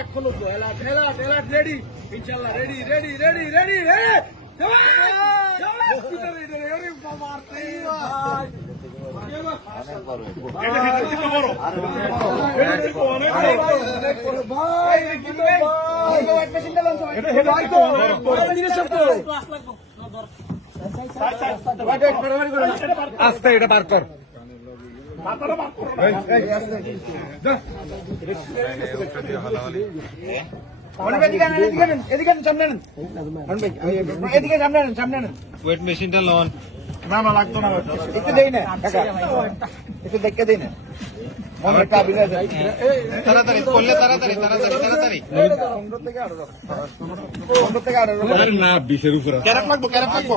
এখনও তো ready ready ready ready আস্তে এটা বার কর। ওয়েট মেশিনটা লন। না না লাগতো না। একটু দেই না একটু দেখে দেই না। তাড়াতাড়ি করলে তাড়াতাড়ি তাড়াতাড়ি তাড়াতাড়ি। পনেরো থেকে আঠারো পনেরো থেকে আঠারো না বিশের উপর আছে। ক্যারেট লাগবো ক্যারেট লাগবো।